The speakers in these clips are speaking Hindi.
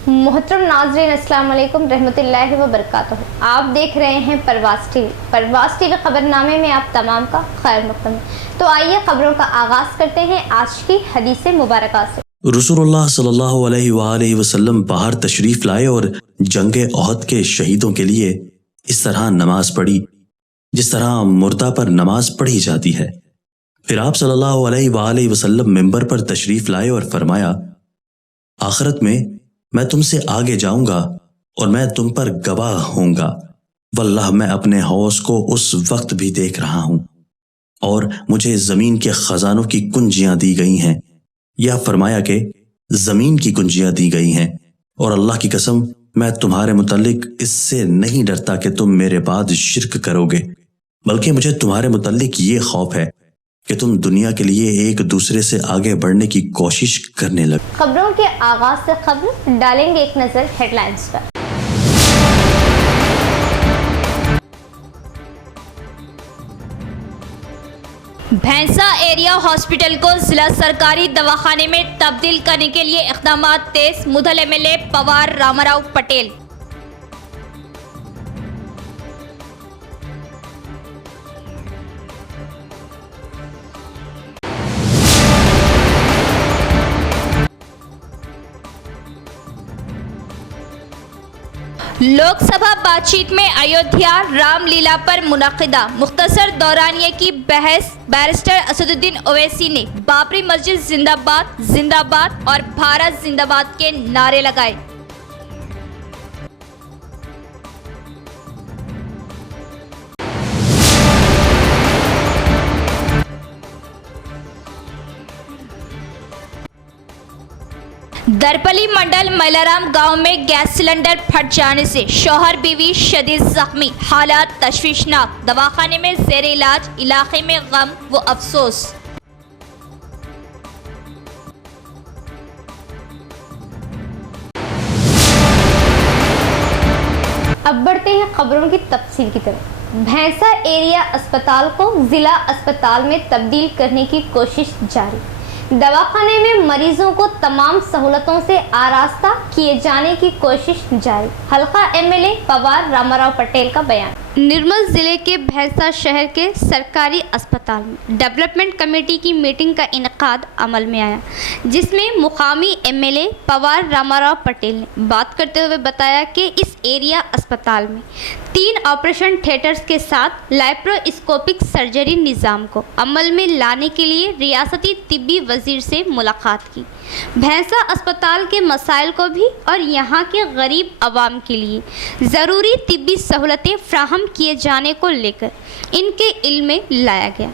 मोहतरम नाज़रीन, अस्सलाम वालेकुम रहमतुल्लाहि व बरकातुहू। आप देख रहे हैं परवास टीवी। परवास टीवी खबरनामे में आप तमाम का खैर मक़दम है। तो आइए खबरों का आगाज़ करते हैं आज की हदीस मुबारक से। रसूलुल्लाह सल्लल्लाहु अलैहि वसल्लम बाहर तशरीफ लाए और जंगे ओहद के शहीदों के लिए इस तरह नमाज पढ़ी जिस तरह मुर्दा पर नमाज पढ़ी जाती है। फिर आप सल्लल्लाहु अलैहि वसल्लम मिंबर पर तशरीफ लाए और फरमाया, आखिरत में मैं तुमसे आगे जाऊंगा और मैं तुम पर गवाह होऊंगा। वल्लाह मैं अपने हौस को उस वक्त भी देख रहा हूं और मुझे जमीन के खजानों की कुंजियां दी गई हैं। या फरमाया कि जमीन की कुंजियां दी गई हैं और अल्लाह की कसम मैं तुम्हारे मुतल्लिक इससे नहीं डरता कि तुम मेरे बाद शिर्क करोगे, बल्कि मुझे तुम्हारे मुतल्लिक ये खौफ है कि तुम दुनिया के लिए एक दूसरे से आगे बढ़ने की कोशिश करने लगे। खबरों के आगाज से खबर डालेंगे एक नजर हेडलाइंस पर। भैंसा एरिया हॉस्पिटल को जिला सरकारी दवाखाने में तब्दील करने के लिए इक़दाम तेज। मुधल एमएलए पवार रामाराव पटेल। लोकसभा बातचीत में अयोध्या रामलीला पर मुनक़िदा मुख्तसर दौरानिये की बहस। बैरिस्टर असदुद्दीन ओवैसी ने बाबरी मस्जिद जिंदाबाद जिंदाबाद और भारत जिंदाबाद के नारे लगाए। दरपली मंडल मैलाराम गांव में गैस सिलेंडर फट जाने से शौहर बीवी शदीद जख्मी, हालात तशवीशनाक। दवाखाने में ज़ेर इलाज, इलाके में गम व अफसोस। अब बढ़ते हैं खबरों की तफसील की तरफ। भैंसा एरिया अस्पताल को जिला अस्पताल में तब्दील करने की कोशिश जारी। दवाखाने में मरीजों को तमाम सहूलतों से आरास्ता किए जाने की कोशिश जारी। हल्का एमएलए पवार रामाराव पटेल का बयान। निर्मल जिले के भैंसा शहर के सरकारी अस्पताल में डेवलपमेंट कमेटी की मीटिंग का इनकाद अमल में आया, जिसमें मुकामी एमएलए पवार रामाराव पटेल ने बात करते हुए बताया कि इस एरिया अस्पताल में 3 ऑपरेशन थिएटर्स के साथ लैप्रोस्कोपिक सर्जरी निज़ाम को अमल में लाने के लिए रियासती तिब्बी वजीर से मुलाकात की। भैंसा अस्पताल के मसाइल को भी और यहाँ के गरीब आवाम के लिए ज़रूरी तिब्बी सहूलतें फ्राहम किए जाने को लेकर इनके इल्म में लाया गया।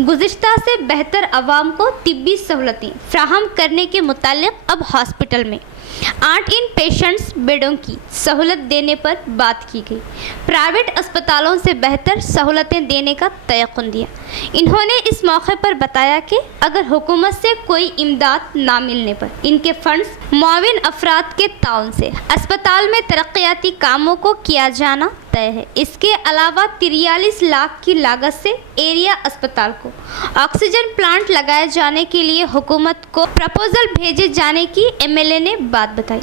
गुज़िश्ता से बेहतर आवाम को तिब्बी सहूलतें फ्राहम करने के मुतालिक अब हॉस्पिटल में 8 इन पेशेंट्स बेडों की सहूलत देने पर बात की गई। प्राइवेट अस्पतालों से बेहतर सहूलतें देने का तयक़ुन दिया। इन्होंने इस मौके पर बताया कि अगर हुकूमत से कोई इमदाद ना मिलने पर इनके फंड्स मुआविन अफराद के ताउन से अस्पताल में तरक्याती कामों को किया जाना तय है। इसके अलावा 43 लाख की लागत से एरिया अस्पताल को ऑक्सीजन प्लांट लगाए जाने के लिए हुकूमत को प्रपोजल भेजे जाने की एमएलए ने बात बताई।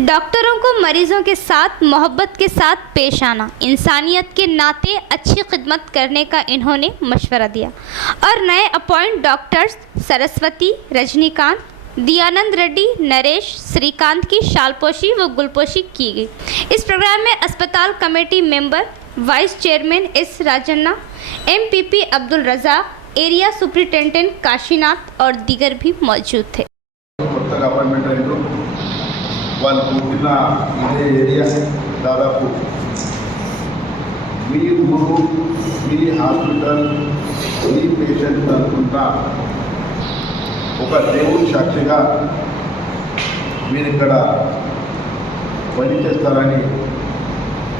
डॉक्टरों को मरीजों के साथ मोहब्बत के साथ पेश आना, इंसानियत के नाते अच्छी खिदमत करने का इन्होंने मशवरा दिया और नए अपॉइंट डॉक्टर्स सरस्वती, रजनीकांत, दयानंद रेड्डी, नरेश, श्रीकांत की शालपोशी व गुलपोशी की गई। इस प्रोग्राम में अस्पताल committee member, vice chairman S Rajanna, MPP Abdul Razak, area superintendent Kashinath और दीगर भी मौजूद थे। ఒక దేవుని సాక్షిగా మీరు ఇక్కడ పని చేస్తారని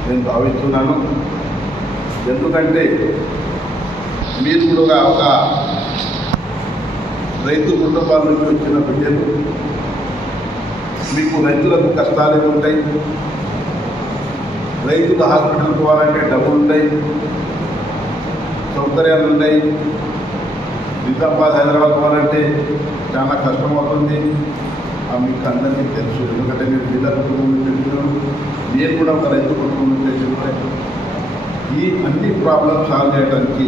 నేను భావిస్తున్నాను. ఎందుకంటే మీరు కూడా ఒక రైతు కుటుంబాల నుంచి వచ్చిన బిడ్డలు, మీకు రైతులకు కష్టాలు ఉంటాయి. రైతుల హాస్పిటల్ పోవాలంటే డబ్బులు ఉంటాయి, సౌకర్యాలు ఉంటాయి. నిజామాబాద్ హైదరాబాద్ పోవాలంటే చాలా కష్టమవుతుంది. మీకు అందరికీ తెలుసు. ఎందుకంటే నేను జిల్లా కుటుంబం నుంచి వచ్చినాను, నేను కూడా ఒక రైతు కుటుంబం నుంచి వచ్చిన. ఈ అన్ని ప్రాబ్లమ్స్ సాల్వ్ చేయడానికి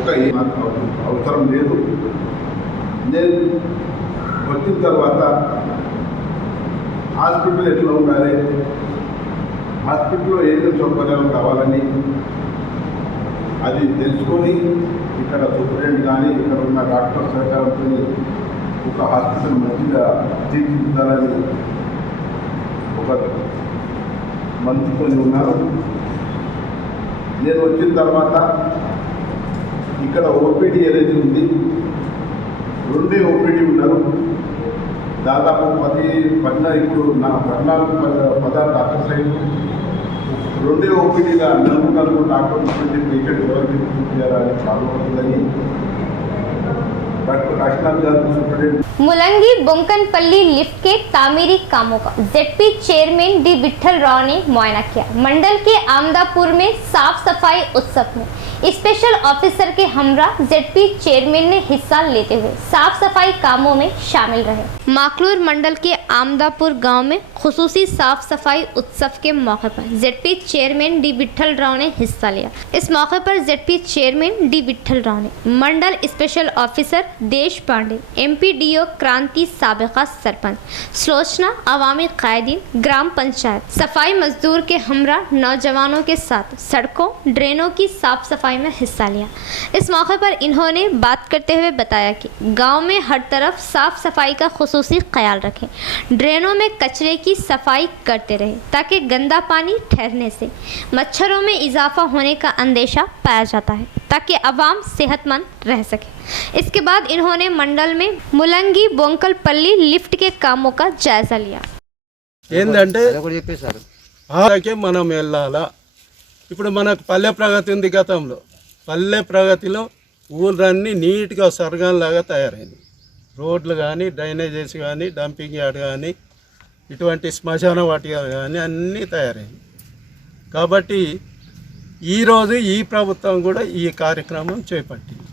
ఒక అవసరం లేదు. నేను వచ్చిన తర్వాత హాస్పిటల్ ఎట్లా ఉండాలి, హాస్పిటల్లో ఏదైనా సౌకర్యాలు కావాలని అది తెలుసుకొని ఇక్కడ సూపరింటెండెంట్ కానీ ఇక్కడ ఉన్న డాక్టర్ సహకారంతో ఒక హాస్పిటల్ మంచిగా తీర్చిదిద్దాలని ఒక మంత్రితో ఉన్నారు. నేను వచ్చిన తర్వాత ఇక్కడ ఓపీడీ ఏదైతే ఉంది, 2 ఓపీడీ ఉన్నారు. దాదాపు 14 ఇప్పుడు నా 14-16 డాక్టర్స్ అయింది. 2 ఓపీడీగా 4 డాక్టర్స్ పేషెంట్ ఎవరికి చూపించాలని ప్రాబ్లం అవుతుందని డాక్టర్ కాశీనాథ్ గారు సూపరింటెండెంట్ मुलंगी बोंकनपल्ली लिफ्ट के तामीरी कामों का ZP chairman D Vithal Rao ने मुआयना किया। मंडल के आमदापुर में साफ सफाई उत्सव में स्पेशल ऑफिसर के हमरा जेडपी चेयरमैन ने हिस्सा लेते हुए साफ सफाई कामों में शामिल रहे। माकलूर मंडल के आमदापुर गांव में खुसूसी साफ सफाई उत्सव के मौके पर ZP chairman D Vithal Rao ने हिस्सा लिया। इस मौके पर ZP chairman D Vithal Rao ने मंडल स्पेशल ऑफिसर देश पांडे, एमपीडीओ क्रांति, साबिका सरपंच स्लोचना, अवामी कायदीन, ग्राम पंचायत, सफाई मजदूर के हमरा नौजवानों के साथ सड़कों ड्रेनों की साफ सफाई में हिस्सा लिया। इस मौके पर इन्होंने बात करते हुए बताया कि गांव में हर तरफ साफ सफाई का खुसूसी ख्याल रखें, ड्रेनों में कचरे की सफाई करते रहे ताकि गंदा पानी ठहरने से मच्छरों में इजाफा होने का अंदेशा पाया जाता है ताकि अवाम सेहतमंद रह सके। इसके बाद इन्होंने मंडल में मुलंगी बोंकलपल्ली लिफ्ट के कामों का जायजा लिया। ఏంటంటే ఆకే మనం వెళ్ళాలా. ఇప్పుడు మనకు పల్లె ప్రగతి ఉంది. గతంలో పల్లె ప్రగతిలో ఊళ్ళన్నీ నీట్గా స్వర్గంలాగా తయారైంది. రోడ్లు కానీ, డ్రైనేజెస్ కానీ, డంపింగ్ యార్డ్ కానీ, ఇటువంటి శ్మశాన వాటిక కానీ అన్నీ తయారైంది. కాబట్టి ఈరోజు ఈ ప్రభుత్వం కూడా ఈ కార్యక్రమం చేపట్టింది.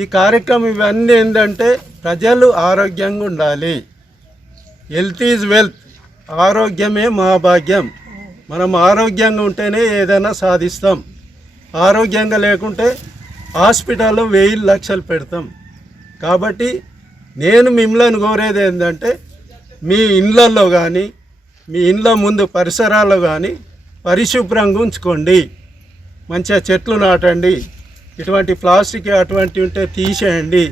ఈ కార్యక్రమం ఇవన్నీ ఏంటంటే ప్రజలు ఆరోగ్యంగా ఉండాలి. హెల్త్ ఈజ్ వెల్త్, ఆరోగ్యమే మహాభాగ్యం. మనం ఆరోగ్యంగా ఉంటేనే ఏదైనా సాధిస్తాం. ఆరోగ్యంగా లేకుంటే హాస్పిటల్లో 1000 లక్షలు పెడతాం. కాబట్టి నేను మిమ్మల్ని కోరేది ఏంటంటే మీ ఇండ్లలో కానీ, మీ ఇండ్ల ముందు పరిసరాల్లో కానీ పరిశుభ్రంగా ఉంచుకోండి. మంచిగా చెట్లు నాటండి. ఇటువంటి ప్లాస్టిక్ అటువంటివి ఉంటే తీసేయండి.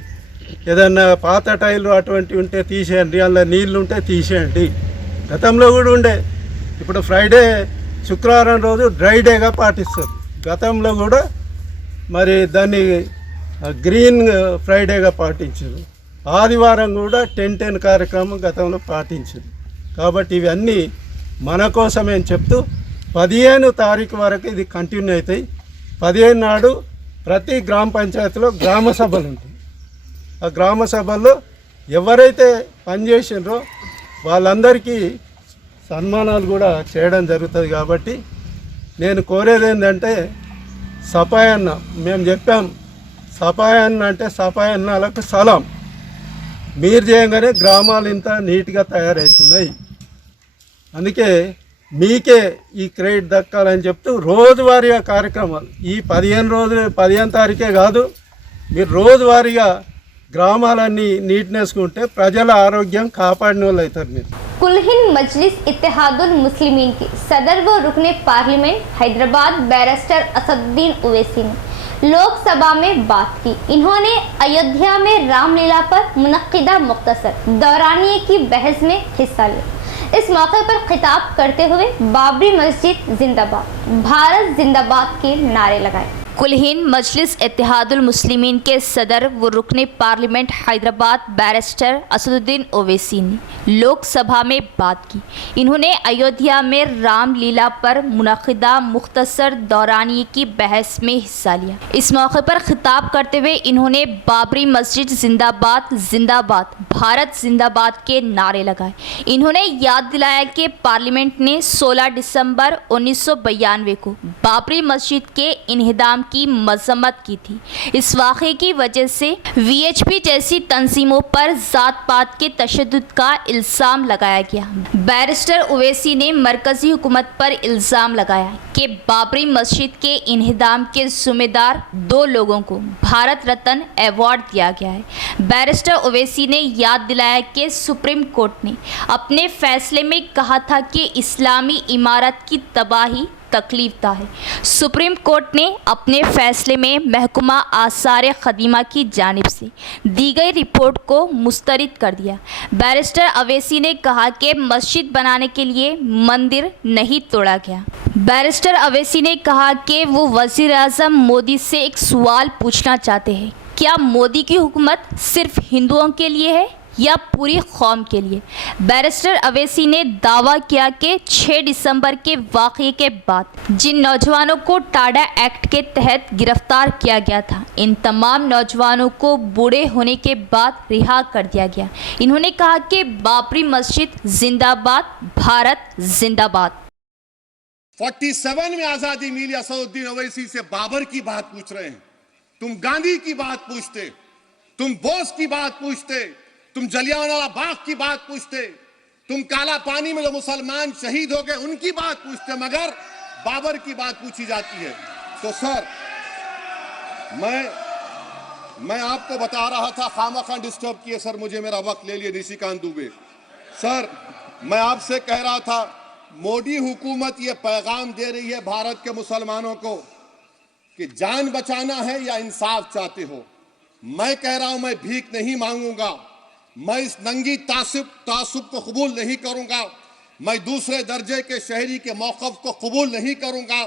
ఏదన్నా పాత టైర్లు అటువంటివి ఉంటే తీసేయండి. అందులో నీళ్ళు ఉంటే తీసేయండి. గతంలో కూడా ఉండే. ఇప్పుడు ఫ్రైడే శుక్రవారం రోజు డ్రై డేగా పాటిస్తారు. గతంలో కూడా మరి దాన్ని గ్రీన్ ఫ్రైడేగా పాటించారు. ఆదివారం కూడా 10-10 కార్యక్రమం గతంలో పాటించారు. కాబట్టి ఇవన్నీ మన కోసమే చెప్తూ 15 తారీఖు వరకు ఇది కంటిన్యూ అవుతాయి. 15 నాడు ప్రతి గ్రామ పంచాయతీలో గ్రామ సభలు ఉంటాయి. ఆ గ్రామ సభల్లో ఎవరైతే పనిచేసినారో వాళ్ళందరికీ సన్మానాలు కూడా చేయడం జరుగుతుంది. కాబట్టి నేను కోరేది ఏంటంటే సఫాయి అన్న, మేము చెప్పాం సఫాయి అన్న అంటే సఫాయి అన్నాలకు సలాం. మీరు చేయగానే గ్రామాలు ఇంత నీట్గా తయారవుతున్నాయి. అందుకే మీకే ఈ క్రెడిట్ దక్కాలని చెప్తూ రోజువారీగా కార్యక్రమాలు ఈ 15 తారీఖే కాదు, మీరు రోజువారీగా గ్రామాలన్నీ నీట్నెస్గా ఉంటే ప్రజల ఆరోగ్యం కాపాడిన వాళ్ళు అవుతారు. మీరు कुलहिन मजलिस इत्तेहादुल मुस्लिमीन के सदर व रुकने पार्लियामेंट हैदराबाद बैरिस्टर असदुद्दीन ओवैसी ने लोकसभा में बात की। इन्होंने अयोध्या में रामलीला पर मुनक्किदा मुख्तसर दौरानिये की बहस में हिस्सा लिया। इस मौके पर खिताब करते हुए बाबरी मस्जिद जिंदाबाद, भारत जिंदाबाद के नारे लगाए। कुलहीन मजलिस इत्तेहादुल मुस्लिमीन के सदर व रुकने पार्लियामेंट हैदराबाद बैरिस्टर असदुद्दीन ओवैसी ने लोकसभा में बात की। इन्होंने अयोध्या में रामलीला पर मुनक्किदा मुख्तसर दौरानिये की बहस में हिस्सा लिया। इस मौके पर खिताब करते हुए इन्होंने बाबरी मस्जिद जिंदाबाद जिंदाबाद, भारत जिंदाबाद के नारे लगाए। इन्होंने याद दिलाया कि पार्लियामेंट ने 16 दिसंबर 1992 को बाबरी मस्जिद के इन्हिदाम की मजम्मत की थी। इस वाक़े की वजह से वीएचपी जैसी तंजीमों पर जात पात के तशद्दुद का इल्ज़ाम लगाया गया। बैरिस्टर ओवैसी ने मरकज़ी हुकूमत पर इल्ज़ाम लगाया कि बाबरी मस्जिद के इन्हिदाम के ज़िम्मेदार 2 लोगों को भारत रत्न अवार्ड दिया गया है। बैरिस्टर ओवैसी ने याद दिलाया कि सुप्रीम कोर्ट ने अपने फैसले में कहा था कि इस्लामी इमारत की तबाही तकलीफदा है। सुप्रीम कोर्ट ने अपने फैसले में महकमा आसार ख़दीमा की जानिब से दी गई रिपोर्ट को मुस्तरद कर दिया। बैरिस्टर ओवैसी ने कहा कि मस्जिद बनाने के लिए मंदिर नहीं तोड़ा गया। बैरिस्टर ओवैसी ने कहा कि वो वज़ीर आज़म मोदी से एक सवाल पूछना चाहते हैं, क्या मोदी की हुकूमत सिर्फ हिंदुओं के लिए है या पूरी कौम के लिए? बैरिस्टर ओवैसी ने दावा किया कि 6 दिसंबर के वाक़ये के बाद जिन नौजवानों को टाडा एक्ट के तहत गिरफ्तार किया गया था, इन तमाम नौजवानों को बूढ़े होने के बाद रिहा कर दिया गया। इन्होंने कहा कि बाबरी मस्जिद जिंदाबाद, भारत जिंदाबाद। 47 में आजादी मिली, असदुद्दीन ओवैसी से बाबर की बात पूछ रहे हैं। तुम गांधी की बात पूछते, तुम बोस की बात पूछते, तुम जलियांवाला बाग की बात पूछते, तुम काला पानी में जो मुसलमान शहीद हो गए उनकी बात पूछते, मगर बाबर की बात पूछी जाती है। तो सर मैं आपको बता रहा था, खामखा डिस्टर्ब किए सर, मुझे मेरा वक्त ले लिए निशिकांत दुबे। सर मैं आपसे कह रहा था, मोदी हुकूमत ये पैगाम दे रही है भारत के मुसलमानों को कि जान बचाना है या इंसाफ चाहते हो। मैं कह रहा हूं, मैं भीख नहीं मांगूंगा, मैं इस नंगी तासुब को कबूल नहीं करूंगा, मैं दूसरे दर्जे के शहरी के मौक़िफ़ को कबूल नहीं करूंगा,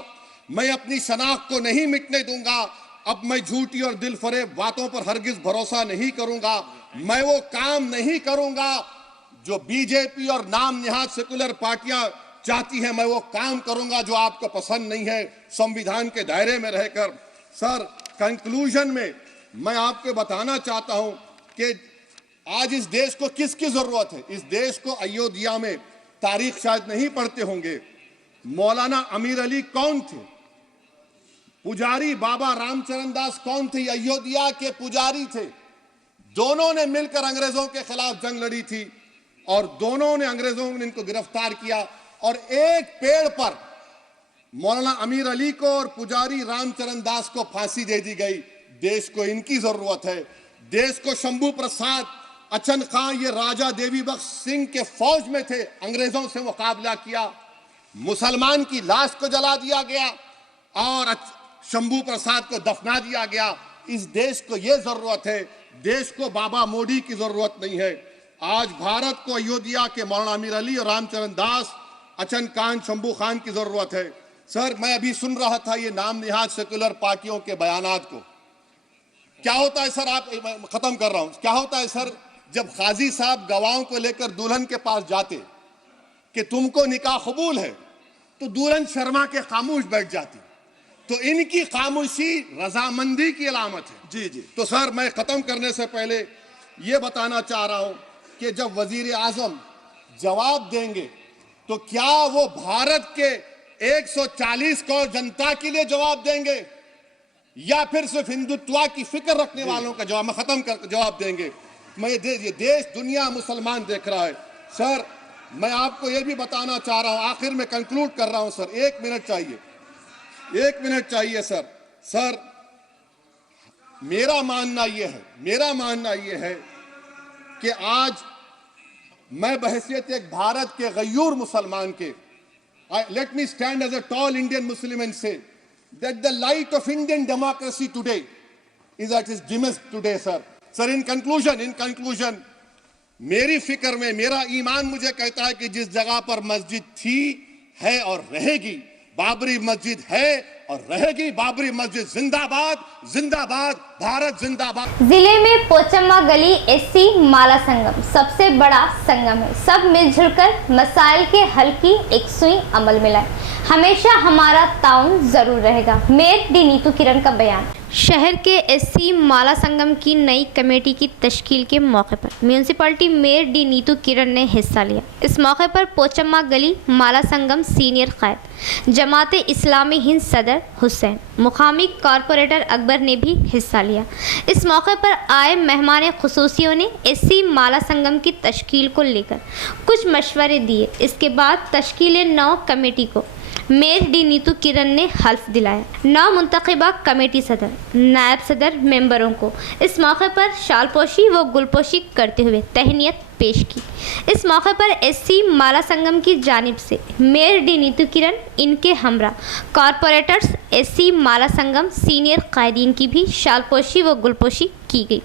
मैं अपनी शनाख्त को नहीं मिटने दूंगा। अब मैं झूठी और दिल फरेब बातों पर हरगिज भरोसा नहीं करूंगा। मैं वो काम नहीं करूंगा जो बीजेपी और नाम निहाद सेकुलर पार्टियां चाहती हैं। मैं वो काम करूंगा जो आपको पसंद नहीं है, संविधान के दायरे में रहकर। सर कंक्लूजन में मैं आपको बताना चाहता हूं कि आज इस देश को किसकी जरूरत है। इस देश को अयोध्या में, तारीख शायद नहीं पढ़ते होंगे, मौलाना अमीर अली कौन थे, पुजारी बाबा रामचरण दास कौन थे, अयोध्या के पुजारी थे। दोनों ने मिलकर अंग्रेजों के खिलाफ जंग लड़ी थी और दोनों ने, अंग्रेजों ने इनको गिरफ्तार किया और एक पेड़ पर मौलाना अमीर अली को और पुजारी रामचरण दास को फांसी दे दी गई। देश को इनकी जरूरत है। देश को शंभू प्रसाद, अचन खां, ये राजा देवी बख्श सिंह के फौज में थे, अंग्रेजों से मुकाबला किया, मुसलमान की लाश को जला दिया गया और शंभू प्रसाद को दफना दिया गया। इस देश को ये जरूरत है, देश को बाबा मोदी की जरूरत नहीं है। आज भारत को अयोध्या के मौलाना अमीर अली और रामचरण दास, अचन खान, शंभू खान की जरूरत है। सर मैं अभी सुन रहा था ये नाम निहाद सेकुलर पार्टियों के बयानात को। क्या होता है सर, आप खत्म कर रहा हूं, क्या होता है सर, जब काजी साहब गवाहों को लेकर दुल्हन के पास जाते कि तुमको निकाह कबूल है, तो दुल्हन शर्मा के खामोश बैठ जाती। तो इनकी खामोशी रजामंदी की अलामत है। जी जी। तो सर मैं खत्म करने से पहले ये बताना चाह रहा हूं कि जब वजीर आजम जवाब देंगे तो क्या वो भारत के 140 करोड़ जनता के लिए जवाब देंगे या फिर सिर्फ हिंदुत्व की फिक्र रखने वालों का जवाब, मैं खत्म कर जवाब देंगे। मैं ये देश, दुनिया, मुसलमान देख रहा है। सर मैं आपको ये भी बताना चाह रहा हूं, आखिर में कंक्लूड कर रहा हूं सर, 1 मिनट चाहिए, 1 मिनट चाहिए सर। सर मेरा मानना यह है कि आज मैं बहैसियत एक भारत के गयूर मुसलमान के, let me stand as a tall Indian Muslim and say that the light of Indian democracy today is at its dimmest today, sir. Sir, in conclusion, मेरी फिक्र में मेरा ईमान मुझे कहता है कि जिस जगह पर मस्जिद थी, है और रहेगी, बाबरी मस्जिद है और रहेगी, बाबरी मस्जिद जिंदाबाद, जिंदाबाद, भारत जिंदाबाद। जिले में पोचम्मा गली एससी माला संगम सबसे बड़ा संगम है। सब मिलजुल कर मसाइल के हल की एक सुई अमल में लाए। हमेशा हमारा ताउन जरूर रहेगा। मेयर डी नीतू किरण का बयान। शहर के एससी माला संगम की नई कमेटी की तश्कील के मौके पर म्यूनसिपैलिटी मेयर डी नीतू किरण ने हिस्सा लिया। इस मौके पर पोचम्मा गली माला संगम सीनियर कायद जमाते इस्लामी हिंद सदर हुसैन, मुकामी कॉरपोरेटर अकबर ने भी हिस्सा लिया। इस मौके पर आए मेहमान खुसूसियों ने एससी माला संगम की तश्कील को लेकर कुछ मशवरे दिए। इसके बाद तश्कील नौ कमेटी को मेयर डी नीतू किरण ने हल्फ दिलाया। नौ मुंतखबा कमेटी सदर, नायब सदर मेंबरों को इस मौके पर शालपोशी व गुलपोशी करते हुए तहनीत पेश की। इस मौके पर एससी माला संगम की जानिब से मेयर डी नीतू किरण, इनके हमरा कॉरपोरेटर्स, एससी माला संगम सीनियर कायदीन की भी शालपोशी व गुलपोशी की गई।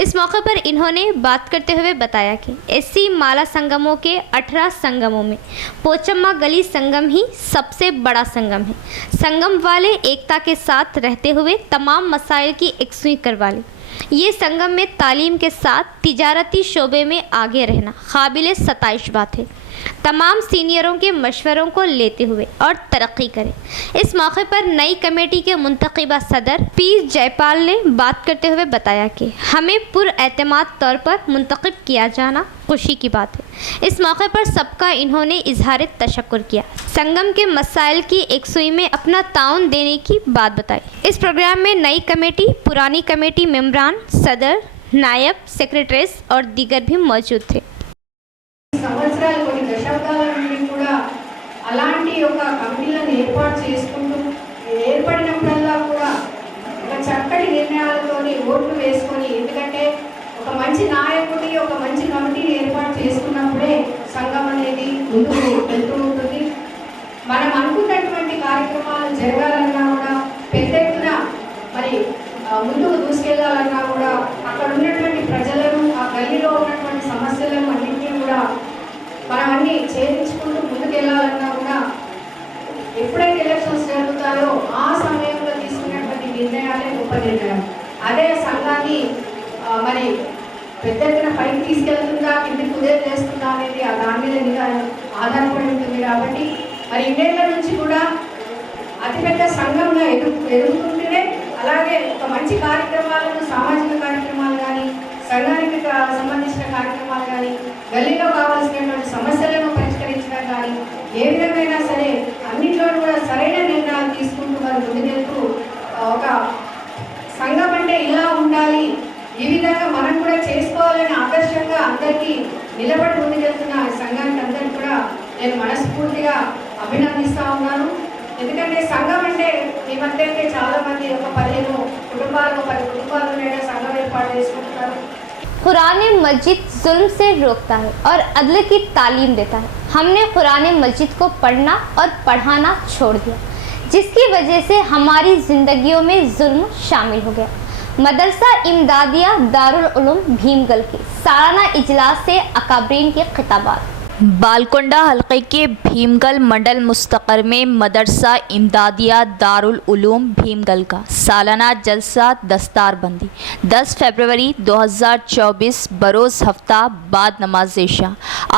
इस मौके पर इन्होंने बात करते हुए बताया कि एससी माला संगमों के 18 संगमों में पोचम्मा गली संगम ही सबसे बड़ा संगम है। संगम वाले एकता के साथ रहते हुए तमाम मसाइल की एकसुई करवा ली। ये संगम में तालीम के साथ तिजारती शोबे में आगे रहना काबिल सताइश बात है। तमाम सीनियरों के मशवरों को लेते हुए और तरक्की करें। इस मौके पर नई कमेटी के मुंतखबा सदर पी जयपाल ने बात करते हुए बताया कि हमें पुरएतमाद तौर पर मुंतखब किया जाना खुशी की बात है। इस मौके पर सबका इन्होंने इजहार तशक्कुर किया। संगम के मसाइल की एकसुई में अपना ताउन देने की बात बताई। इस प्रोग्राम में नई कमेटी, पुरानी कमेटी मेंबरान, सदर, नायब सेक्रेटरीज और दीगर भी मौजूद थे। సంవత్సరాలు కొన్ని దశాబ్దాల నుండి కూడా అలాంటి ఒక కమిటీలను ఏర్పాటు చేసుకుంటూ ఏర్పడినప్పుడల్లా కూడా ఒక చక్కటి నిర్ణయాలతోని ఓట్లు వేసుకొని, ఎందుకంటే ఒక మంచి నాయకుడి ఒక మంచి కమిటీని ఏర్పాటు చేసుకున్నప్పుడే సంఘం అనేది ముందుకు వెళ్తూ ఉంటుంది. మనం అనుకున్నటువంటి కార్యక్రమాలు జరగాలన్నా కూడా పెద్ద ఎత్తున మరి ముందుకు దూసుకెళ్లాలన్నా కూడా అక్కడ ఉన్నటువంటి ప్రజలను, ఆ గల్లీలో ఉన్నటువంటి సమస్యలను అన్నింటినీ కూడా మనం అన్ని ఛేదించుకుంటూ ముందుకెళ్లాలన్నా కూడా ఎప్పుడైతే ఎలక్షన్స్ జరుగుతాయో ఆ సమయంలో తీసుకున్నటువంటి నిర్ణయాలే గొప్ప నిర్ణయం. అదే సంఘాన్ని మరి పెద్ద ఎత్తున పైకి తీసుకెళ్తుందా, కిందికి కుదేరు చేస్తుందా అనేది దాని మీద ఆధారపడి ఉంటుంది. కాబట్టి మరి ఇన్నేళ్ల నుంచి కూడా అతిపెద్ద సంఘంగా ఎదుగుతుంటేనే అలాగే ఒక మంచి కార్యక్రమాలను, సామాజిక కార్యక్రమాలు కానీ, సంఘానికి సంబంధించిన కార్యక్రమాలు కానీ, గల్లీలో కావాల్సినటువంటి సమస్యలను పరిష్కరించడం కానీ, ఏ విధంగా సరే అన్నింటిలో కూడా సరైన నిర్ణయాలు తీసుకుంటూ వారు ముందుకెళ్తూ ఒక సంఘం అంటే ఇలా ఉండాలి, ఈ విధంగా మనం కూడా చేసుకోవాలని ఆదర్శంగా అందరికీ నిలబడి ముందుకెళ్తున్న సంఘానికి అందరికీ కూడా నేను మనస్ఫూర్తిగా అభినందిస్తూ ఉన్నాను. ఎందుకంటే సంఘం అంటే ఈ మధ్య అయితే చాలా మంది ఒక 10 కుటుంబాలు లేదా సంఘం ఏర్పాటు చేసుకుంటున్నారు. कुरान मस्जिद जुल्म से रोकता है और अदल की तालीम देता है। हमने कुरान मस्जिद को पढ़ना और पढ़ाना छोड़ दिया, जिसकी वजह से हमारी ज़िंदगियों में जुल्म शामिल हो गया। मदरसा इमदादिया दारुल उलूम भीमगल के सालाना इजलास से अकाबरीन के खिताबात। बालकोंडा हल्के के भीमगल मंडल मुस्तकर में मदरसा इमदादिया दारुल उलूम भीमगल का सालाना जलसा दस्तारबंदी 10 फरवरी 2024 बरोज़ हफ्ता बाद नमाज इशा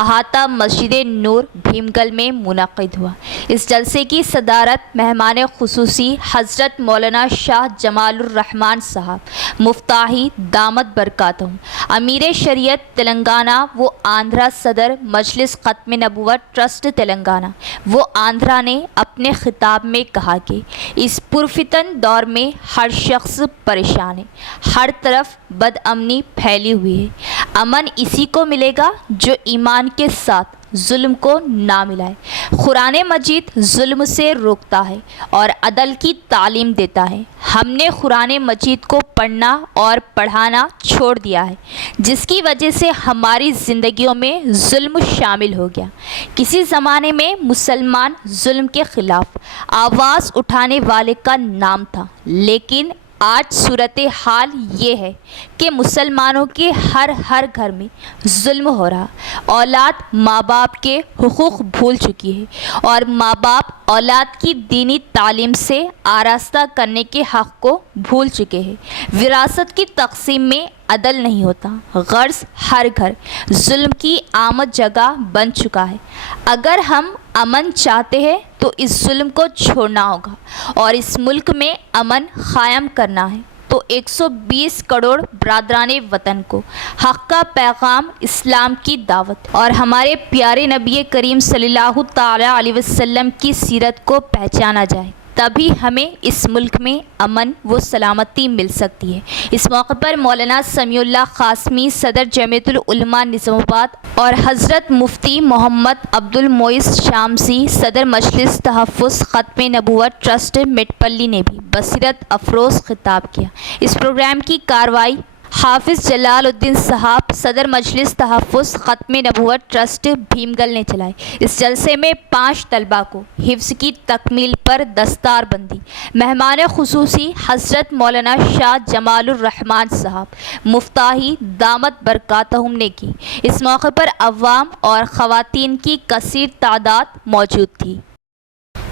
अहाता मस्जिद नूर भीमगल में मुनक़िद हुआ। इस जलसे की सदारत मेहमान खुसूसी हज़रत मौलाना शाह जमालुर रहमान साहब मुफ्ताही दामद बरकातहुम, अमीर शरीयत तेलंगाना व आंध्रा सदर मजलिस ख़त्म नबूवत ट्रस्ट तेलंगाना वो आंध्रा ने अपने खिताब में कहा कि इस पुरफितन दौर में हर शख्स परेशान है, हर तरफ बदअमनी फैली हुई है। अमन इसी को मिलेगा जो ईमान के साथ जुल्म को ना मिलाए। कुरान मजीद जुल्म से रोकता है और अदल की तालीम देता है। हमने कुरान मजीद को पढ़ना और पढ़ाना छोड़ दिया है, जिसकी वजह से हमारी ज़िंदगियों में जुल्म शामिल हो गया। किसी ज़माने में मुसलमान जुल्म के ख़िलाफ़ आवाज़ उठाने वाले का नाम था, लेकिन आज सूरत हाल ये है कि मुसलमानों के हर घर में जुल्म हो रहा। औलाद माँ बाप के हुकूक भूल चुकी है और माँ बाप औलाद की दीनी तालीम से आरास्ता करने के हक़ को भूल चुके हैं। विरासत की तक़सीम में अदल नहीं होता। गर्ज हर घर जुल्म की आमद जगह बन चुका है। अगर हम अमन चाहते हैं तो इस जुल्म को छोड़ना होगा। और इस मुल्क में अमन कायम करना है तो 120 करोड़ बरादराने वतन को हक़ का पैगाम इस्लाम की दावत और हमारे प्यारे नबी करीम सल्लल्लाहु ताला अलैहि वसल्लम की सीरत को पहचाना जाए, तभी हमें इस मुल्क में अमन व सलामती मिल सकती है। इस मौके पर मौलाना समीउल्लाह कासमी सदर जमीयतुल उलमा निज़ामाबाद और हज़रत मुफ्ती मोहम्मद अब्दुल मोइस शामसी सदर मजलिस तहफ़्फ़ुज़ ख़त्म नबूवत ट्रस्ट मिटपल्ली ने भी बसीरत अफरोज़ खिताब किया। इस प्रोग्राम की कार्रवाई हाफिज़ जलालुद्दीन साहब सदर मजलिस तहफ़्फ़ुज़ ख़त्म नबूवत ट्रस्ट भीमगल ने चलाई। इस जलसे में 5 तलबा को हिफ्ज़ की तकमील पर दस्तार बंदी मेहमान खुसूसी हज़रत मौलाना शाह जमालुर रहमान साहब मुफ्ताही दामत बरकातहुम ने की। इस मौके पर अवाम और ख़वातीन की कसीर तादाद मौजूद थी।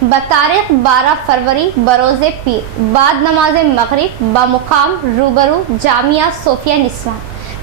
बतारीख 12 फरवरी बरोज़े पीर बाद नमाज मगरिब बामुकाम रूबरू जामिया सोफिया निस्वान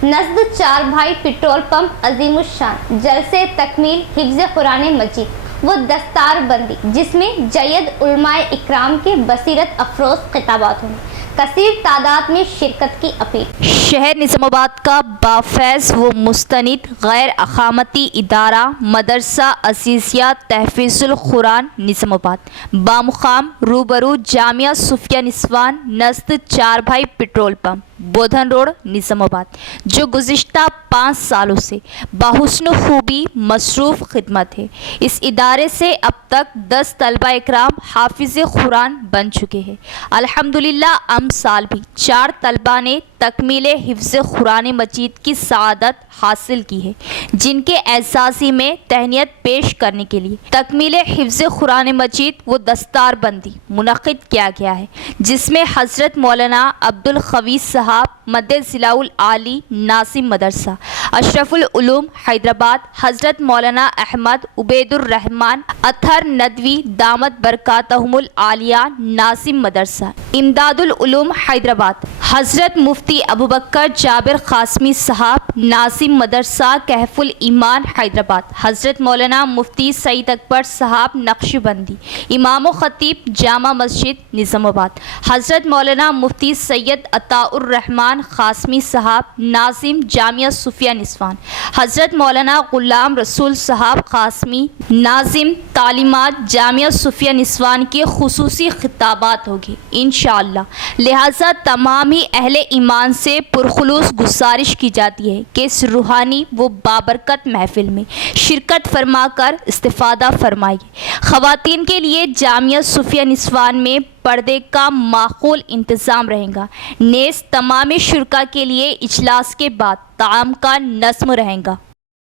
नज़द 4 भाई पेट्रोल पंप अजीमुशान जलसे तकमील हिफ्ज़ कुरान मजीद व दस्तार बंदी, जिसमें जयद उलमाए इकराम के बसीरत अफरोज़ खिताबात होंगे। कसीर तादाद में शिरकत की अपील। शहर निज़ामाबाद का बाफैज़ व मुस्तनिद गैर अकामती इदारा मदरसा असीसिया तहफ़ीज़ुल कुरान निज़ामाबाद बामुकाम रूबरू जामिया सूफिया निस्वान नज़द 4 भाई पेट्रोल पंप बोधन रोड निज़ामाबाद, जो गुज़िश्ता 5 सालों से बाहुस्न खूबी मसरूफ़ खिदमत है। इस इदारे से अब तक 10 तलबा इकराम हाफिज़ कुरान बन चुके हैं। अल्हम्दुलिल्लाह अम साल भी 4 तलबा ने तकमील हिफ्ज़ कुरान मजीद की सआदत हासिल की है, जिनके एहसासी में तहनीत पेश करने के लिए तकमील हिफ्ज़ कुरान मजीद व दस्तार बंदी मुनक़िद किया गया है, जिसमें हज़रत मौलाना अब्दुल खवीस साहब मद्दे ज़िलाउल आली नासिम मदरसा अशरफुल उलूम हैदराबाद, हज़रत मौलाना अहमद उबैदुर रहमान अथर नदवी दामत बरकातहुमुल आलिया नासिम मदरसा इमदादुल उलूम हैदराबाद, हज़रत मुफ्ती अबू बकर जाबिर कासमी साहब नासिम मदरसा कहफुल ईमान हैदराबाद, हज़रत मौलाना मुफ्ती सईद अकबर साहब नक्शबंदी इमाम ख़तीब जामा मस्जिद निज़ामाबाद, हज़रत मौलाना मुफ्ती सैयद अताउर रहमान कासमी साहब नासिम जामिया सूफिया निस्वान, हज़रत मौलाना ग़ुलाम रसूल साहब कासमी नाजिम तालीमात जामिया सूफिया निस्वान के खुसूसी खिताबात होगी इंशाअल्लाह। लिहाजा तमाम ही अहले ईमान से पुरखुलूस गुजारिश की जाती है कि इस रूहानी व बाबरकत महफिल में शिरकत फरमाकर इस्तिफ़ादा फरमाइए। ख़वातीन के लिए जामिया सूफिया निस्वान में पर्दे का माकूल इंतज़ाम रहेगा। नेज़ तमाम शुरका के लिए इजलास के बाद ताम का नस्म रहेगा।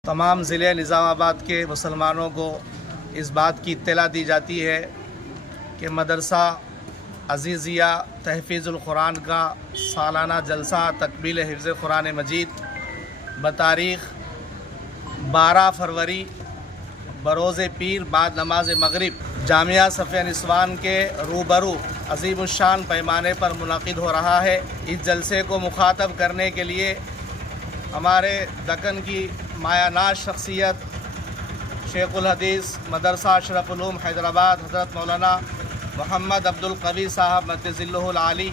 तमाम ज़िले निज़ामाबाद के मुसलमानों को इस बात की इत्तला दी जाती है कि मदरसा अज़ीज़िया तहफ़ीज़ुल कुरान का सालाना जलसा तकमील हिफ्ज़ कुरान मजीद बतारीख़ 12 फरवरी बरोज़े पीर बाद नमाज मगरिब जामिया सफ़िया निस्वान के रूबरू अज़ीमुश्शान पैमाने पर मुनक़िद हो रहा है। इस जलसे को मुखातब करने के लिए हमारे दक्कन की मायानाज शख्सियत शेखुल हदीस मदरसा अशरफुल उलूम हैदराबाद हज़रत मौलाना मोहम्मद अब्दुल कवी साहब मद्दे ज़िल्लुहुल आली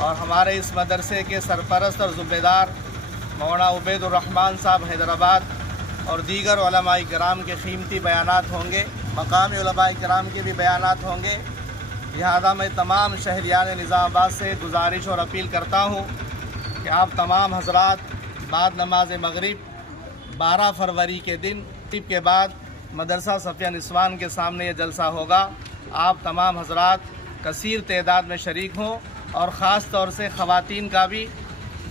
और हमारे इस मदरसे के सरपरस्त और ज़ुम्मेदार मौलाना उबैदुर रहमान साहब हैदराबाद और दीगर उलमाए किराम के कीमती बयानात होंगे, मकामी उलमाए किराम के भी बयानात होंगे। लिहाजा मैं तमाम शहरियान निज़ामाबाद से गुजारिश और अपील करता हूँ कि आप तमाम हज़रात बाद नमाज मगरिब 12 फरवरी के दिन के बाद मदरसा सफ़िया निस्वान के सामने ये जलसा होगा। आप तमाम हज़रात कसीर तादाद में शरीक हों और ख़ास तौर से ख़वातीन का भी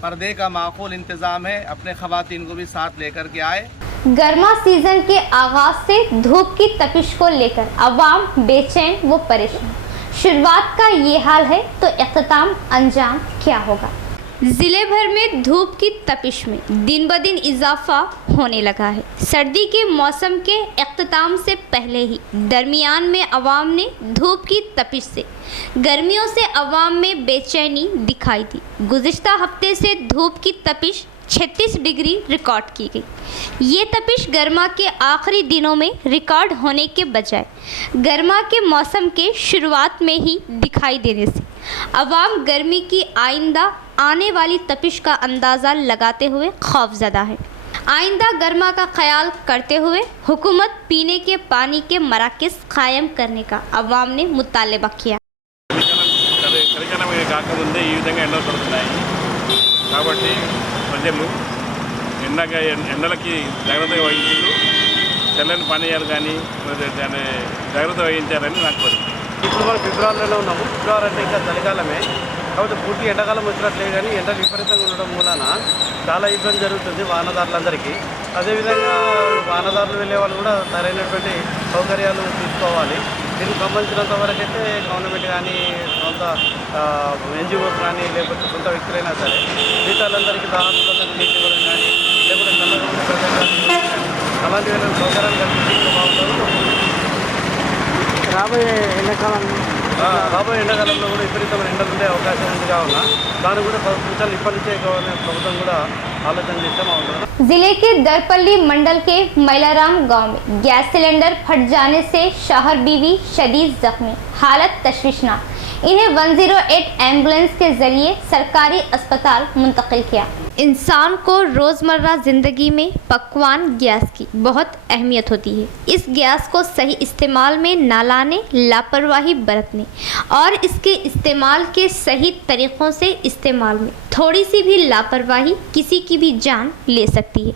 पर्दे का माकूल इंतज़ाम है, अपने ख़वातीन को भी साथ लेकर के आए। गर्मा सीजन के आगाज से धूप की तपिश को लेकर अवाम बेचैन व परेशान। शुरुआत का ये हाल है तो इख्तिताम अंजाम क्या होगा। ज़िले भर में धूप की तपिश में दिन ब दिन इजाफा होने लगा है। सर्दी के मौसम के इख्तिताम से पहले ही दरमियान में अवाम ने धूप की तपिश से गर्मियों से अवाम में बेचैनी दिखाई दी। गुज़िश्ता हफ्ते से धूप की तपिश 36 डिग्री रिकॉर्ड की गई। ये तपिश गर्मा के आखिरी दिनों में रिकॉर्ड होने के बजाय गर्मा के मौसम के शुरुआत में ही दिखाई देने से अवाम गर्मी की आइंदा आने वाली तपिश का अंदाज़ा लगाते हुए खौफजदा है। आइंदा गर्मा का ख्याल करते हुए हुकूमत पीने के पानी के मराकज़ कायम करने का अवाम ने मुतालबा किया। చలికాలం కాకముందే ఈ విధంగా ఎండలు పడుతున్నాయి కాబట్టి ప్రజలు ఎండలకి జాగ్రత్తగా వహించారు, చల్లని పానీయాలు కానీ జాగ్రత్త వహించాలని నాకు కోరిక. ఇప్పుడు మనం ఫిబ్రవరిలో ఉన్నాము. ఫిబ్రవరి అంటే ఇంకా చలికాలమే, కాబట్టి పూర్తి ఎండాకాలం వచ్చినట్లే కానీ ఎండలు విపరీతంగా ఉండడం మూలన చాలా ఇబ్బంది జరుగుతుంది వాహనదారులందరికీ. అదేవిధంగా వాహనదారులు వెళ్ళే వాళ్ళు కూడా సరైనటువంటి సౌకర్యాలు తీసుకోవాలి. దీనికి సంబంధించినంత వరకు అయితే గవర్నమెంట్ కానీ సొంత ఎన్జిఓస్ కానీ లేకపోతే సొంత వ్యక్తులైనా సరే జీతాలందరికీ దాదాపు నీటి ఇవ్వడం కానీ లేకపోతే చల్లగా ప్రజలు కానీ అలాంటి సౌకర్యాలు కల్పించడం బాగుంటుంది. రాబోయే ఎండాకాలంలో కూడా విపరీతమైన ఎండలు ఉండే అవకాశం ఉంది కావున దాన్ని కూడా సూచనలు ఇప్పటి నుంచే ప్రభుత్వం కూడా ఆలోచన చేస్తే బాగుంటుంది. जिले के दरपल्ली मंडल के मैलाराम गांव में गैस सिलेंडर फट जाने से शाहर बीवी शदीद जख्मी, हालत तशवीशनाक। इन्हें 108 एम्बुलेंस के जरिए सरकारी अस्पताल मुंतकिल किया। इंसान को रोज़मर्रा ज़िंदगी में पकवान गैस की बहुत अहमियत होती है। इस गैस को सही इस्तेमाल में ना लाने, लापरवाही बरतने और इसके इस्तेमाल के सही तरीक़ों से इस्तेमाल में थोड़ी सी भी लापरवाही किसी की भी जान ले सकती है।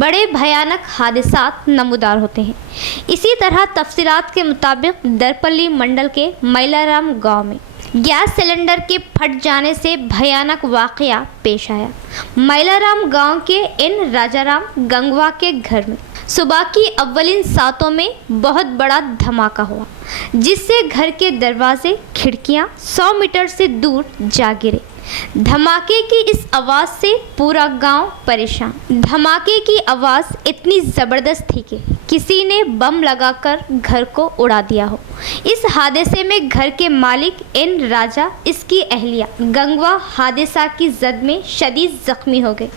बड़े भयानक हादसात नमूदार होते हैं। इसी तरह तफसीलात के मुताबिक दरपल्ली मंडल के मैलाराम गांव में गैस सिलेंडर के फट जाने से भयानक वाक़या पेश आया। मैलाराम गांव के एन राजाराम गंगवा के घर में सुबह की अव्वलिन सातों में बहुत बड़ा धमाका हुआ, जिससे घर के दरवाजे खिड़कियां 100 मीटर से दूर जा गिरे। धमाके की इस आवाज़ से पूरा गांव परेशान। धमाके की आवाज़ इतनी ज़बरदस्त थी कि किसी ने बम लगाकर घर को उड़ा दिया हो। इस हादसे में घर के मालिक एन राजा, इसकी अहलिया गंगवा हादसा की जद में शदीद ज़ख्मी हो गए।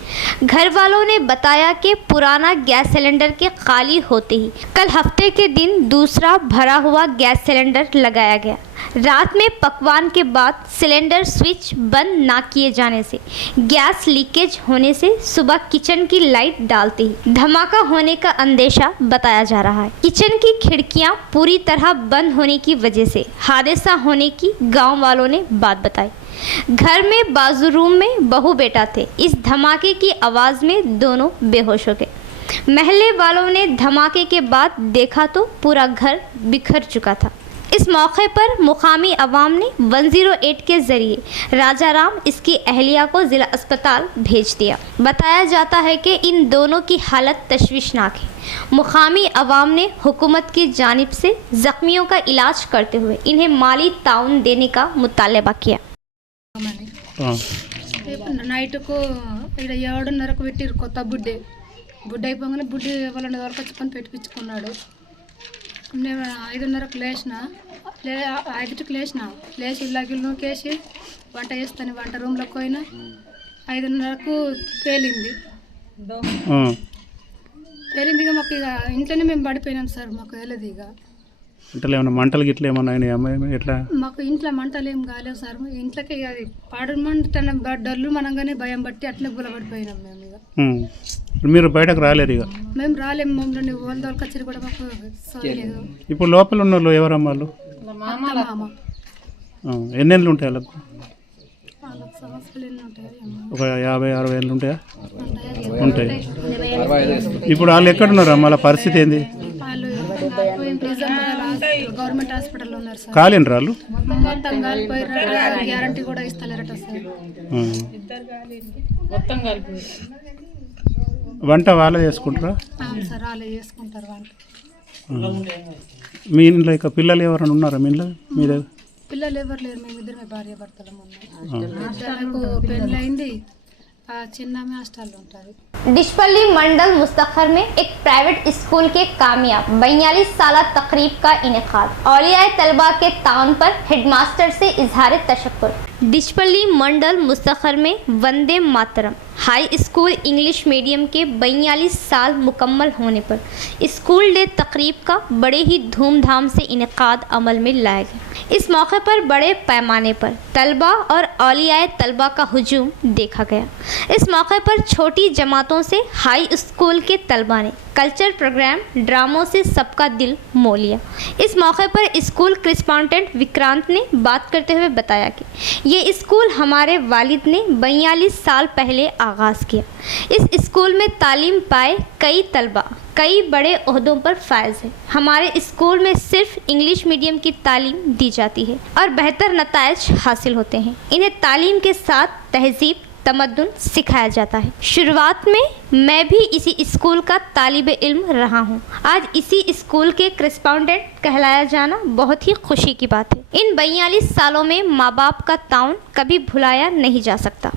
घर वालों ने बताया कि पुराना गैस सिलेंडर के खाली होते ही कल हफ्ते के दिन दूसरा भरा हुआ गैस सिलेंडर लगाया गया। रात में पकवान के बाद सिलेंडर स्विच बंद ना किए जाने से गैस लीकेज होने से सुबह किचन की लाइट डालते ही धमाका होने का अंदेशा बताया जा रहा है। किचन की खिड़कियां पूरी तरह बंद होने की वजह से हादसा होने की गांव वालों ने बात बताई। घर में बाजू रूम में बहू बेटा थे। इस धमाके की आवाज़ में दोनों बेहोश हो गए। महल्ले वालों ने धमाके के बाद देखा तो पूरा घर बिखर चुका था। इस मौके पर मुकामी अवाम ने 108 के ज़रिए राजाराम, इसकी अहलिया को ज़िला अस्पताल भेज दिया। बताया जाता है कि इन दोनों की हालत तशवीशनाक है। मुकामी अवाम ने हुकूमत की जानिब से ज़ख्मियों का इलाज करते हुए इन्हें माली ताउन देने का मुतालबा किया। నైట్కు ఇక్కడ 7:30కు పెట్టిరు కొత్త బుడ్డి అయిపోగానే బుడ్డి వాళ్ళని దొరకొచ్చి పని పెట్టించుకున్నాడు. నేను 5:30కు లేచిన 5కి లేచి ఇల్లాగిల్ నూకేసి వంట చేస్తాను. వంట రూమ్లోకి పోయినా 5:30కు పేలింది. ఇక మాకు ఇక ఇంట్లోనే మేము పడిపోయినాం సార్. మాకు వెళ్ళదు ఇక అంటే ఏమన్నా మంటలు గిట్ల ఏమన్నా ఎట్లా? మాకు ఇంట్లో మంటలు ఏం కాలేవు సార్. ఇంట్లోకి అది పాడమంటే డర్లు మనంగానే భయం బట్టి అట్లే గులబడిపోయినాం మేము. ఇక మీరు బయటకు రాలేరు? ఇక మేము రాలేము. మమ్మల్ని వాళ్ళు దొరకొచ్చి కూడా మాకు సోయలేదు. ఇప్పుడు లోపల ఉన్న వాళ్ళు ఎవరమ్మా? వాళ్ళు మామ ఎన్నేళ్ళు ఉంటాయి వాళ్ళకు? వాళ్ళకి సమస్యలు ఎన్ని ఉంటాయి? ఒక 50-60 ఏళ్ళు ఉంటాయా? ఉంటాయి. ఇప్పుడు వాళ్ళు ఎక్కడున్నారు? వాళ్ళ పరిస్థితి ఏంది? వాళ్ళు గవర్నమెంట్ హాస్పిటల్లో ఉన్నారు సార్. కాలేండి వాళ్ళు మొత్తం కాలిపోయారు. గ్యారంటీ కూడా ఇస్తలేరట సార్. వంట వాళ్ళే చేసుకుంటారా? అవును సార్, వాళ్ళే చేసుకుంటారు వంట. మీ ఇంట్లో ఇక పిల్లలు ఎవరైనా ఉన్నారా? మీ ఇంట్లో మీ దగ్గర పిల్లలు ఎవరు లేరు. మేము ఇద్దరు భార్య భర్తలు ఉన్నాం. పెద్దలకు పెళ్ళైంది, చిన్న హాస్టల్లో ఉంటుంది. डिशपल्ली मंडल मुस्तखर में एक प्राइवेट स्कूल के कामयाब 42 साला तकरीब का इनेकाद। औलियाए तलबा के ताउन पर हेडमास्टर से इजहार तशक्कुर। डिशपल्ली मंडल मुस्तखर में Vande Mataram high school English medium के 42 साल मुकम्मल होने पर स्कूल डे तकरीब का बड़े ही धूमधाम से इनेकाद अमल में लाया गया। इस मौके पर बड़े पैमाने पर तलबा और औलियाए तलबा का हुजूम देखा गया। इस मौके पर छोटी जमातों से हाई स्कूल के तलबा ने कल्चर प्रोग्राम ड्रामों से सबका दिल मोह लिया। इस मौके पर स्कूल करेस्पॉन्डेंट विक्रांत ने बात करते हुए बताया कि ये स्कूल हमारे वालिद ने 42 साल पहले आगाज़ किया। इस स्कूल में तालीम पाए कई तलबा कई बड़े ओहदों पर फायज है। हमारे स्कूल में सिर्फ इंग्लिश मीडियम की तालीम दी जाती है और बेहतर नताइज हासिल होते हैं। इन्हें तालीम के साथ तहजीब तमद्दुन सिखाया जाता है। शुरुआत में मैं भी इसी स्कूल का तालिबे इल्म रहा हूँ। आज इसी स्कूल के करेस्पॉन्डेंट कहलाया जाना बहुत ही खुशी की बात है। इन 42 सालों में माँ बाप का ताउन कभी भुलाया नहीं जा सकता।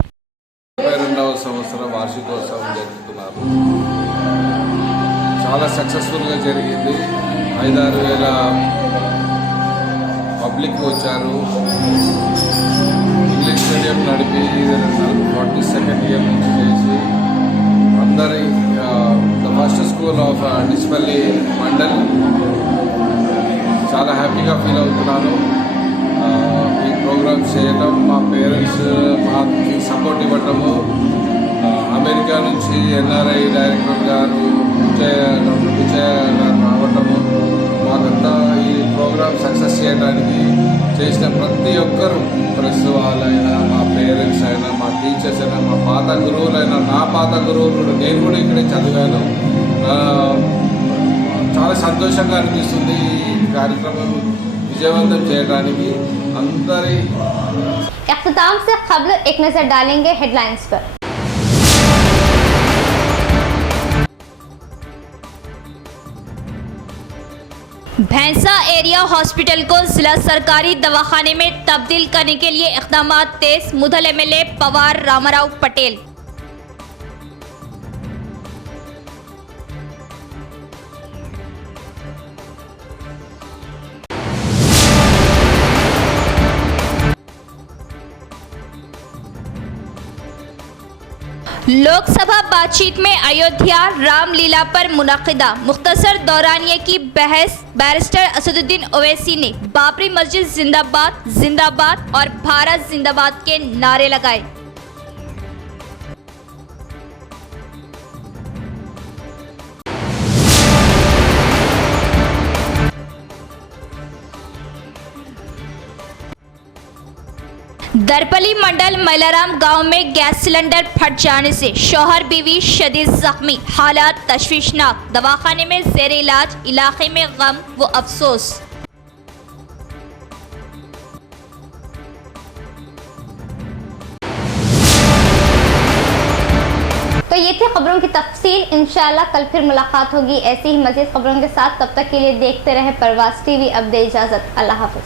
22వ సంవత్సరం వార్షికోత్సవం జరుపుతున్నారు। చాలా సక్సెస్ఫుల్గా జరిగింది। 5-6 వేల పబ్లిక్ వచ్చారు। ఇంగ్లీష్ మీడియం నడిపి 42nd ఇయర్ నుంచి చేసి అందరి the first school of Dispalli mandal చాలా హ్యాపీగా ఫీల్ అవుతున్నాను। ఈ ప్రోగ్రామ్స్ చేయడం మా పేరెంట్స్ మాకు సపోర్ట్ ఇవ్వటము, అమెరికా నుంచి ఎన్ఆర్ఐ డైరెక్టర్ గారు విజయ గారు రావటము, మాకంతా ఈ ప్రోగ్రామ్ సక్సెస్ చేయడానికి చేసిన ప్రతి ఒక్కరు, ప్రెస్ వాళ్ళైనా మా పేరెంట్స్ అయినా మా టీచర్స్ అయినా మా పాత గురువులైనా, నా పాత గురువులు నేను కూడా ఇక్కడే చదివాను। చాలా సంతోషంగా అనిపిస్తుంది ఈ కార్యక్రమం విజయవంతం చేయడానికి అందరి। इख्तिताम से क़ब्ल एक नज़र डालेंगे हेडलाइंस पर। भैंसा एरिया हॉस्पिटल को जिला सरकारी दवाखाने में तब्दील करने के लिए इक़दाम तेज, मुधल एमएलए पवार रामाराव पटेल। लोकसभा बातचीत में अयोध्या रामलीला पर मुनक़िदा मुख्तसर दौरानिये की बहस, बैरिस्टर असदुद्दीन ओवैसी ने बाबरी मस्जिद जिंदाबाद जिंदाबाद और भारत जिंदाबाद के नारे लगाए। दरपली मंडल मैलाराम गांव में गैस सिलेंडर फट जाने से शौहर बीवी शदीद जख्मी, हालात तशवीशनाक, दवाखाने में ज़ेर इलाज, इलाके में गम व अफसोस। तो ये थी खबरों की तफसील। इंशाल्लाह कल फिर मुलाकात होगी ऐसी ही मज़ीद खबरों के साथ। तब तक के लिए देखते रहे परवाज़ टीवी। अब दे इजाज़त, अल्लाह हाफ़िज़।